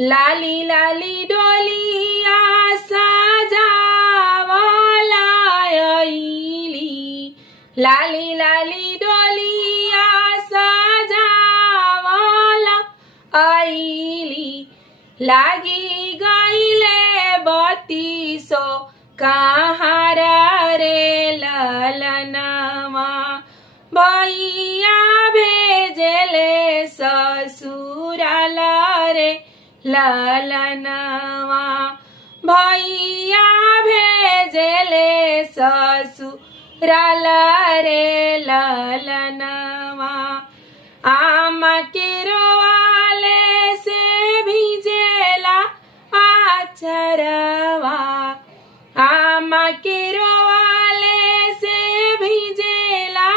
लाली लाली डोलिया सजावला आइली। लाली लाली डोलिया सजावला आइली। लागी गईले बत्तीसो कहाँ रे ललनवा। भैया भेजले ससुराल रे ललनवा। भैया भेजले ससुराल रे ललनवा। आम के रोवाले से भिजेला आचरवा। आम के रोवाले से भिजेला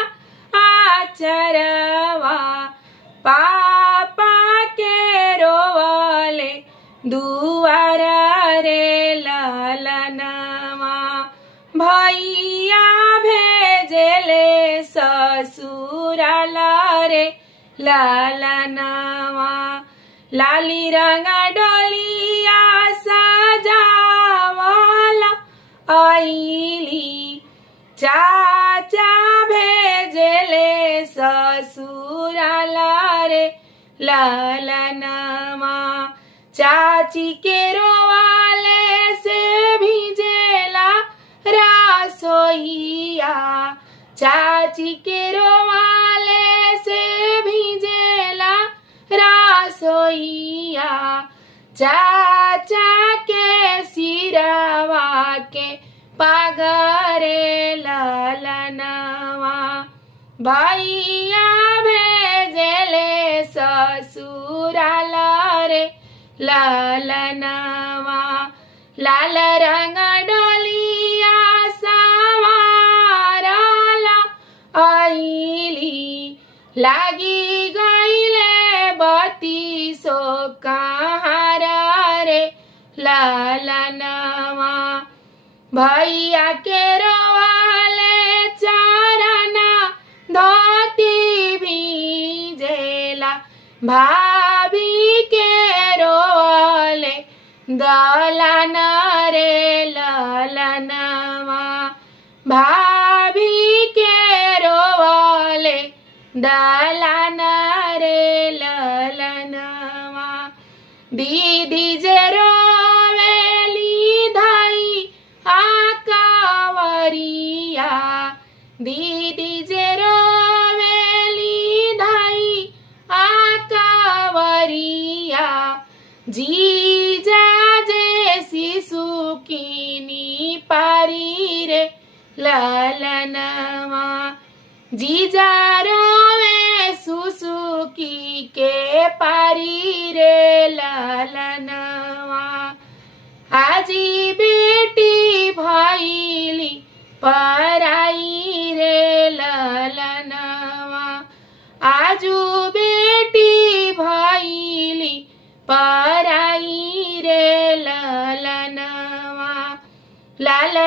आचरवा। पापा के रोवाले दुआर रे ललनवा। भैया भेजले ससुराल रे ललनवा। लाली रंग डोलिया सजावला आइली। चाचा भेजले ससुराल रे ललनवा। चाची के रोवाले से भिजेला रसोइया। चाची के रोवाले से भिजेला रसोइया। चाचा के सिरवा के पागरे ललनवा। भैया भेजले ससुराल रे ललनवा। लाल रंग डोलिया सवारला आइली। लागी गईले बत्तीसो कहाँ रे ललनवा। भैया के रोवाले चरण धोती भिजेला। भाभी के रोवाले दलन रे ललनवा। भाभी के रोवाले दलन रे ललनवा। दीदी जे रोवेली धई आकावरिया। दीदी जे रोवेली धई आकावरिया। जीजा जे शिशु कीनी पारी रे ललनवा। जीजा रोवे सुसुकी के पारी रे ललनवा। आजी बेटी भैली पराई रे ललनवा। आजू बेटी भैली पराई रे ललनवा। लाल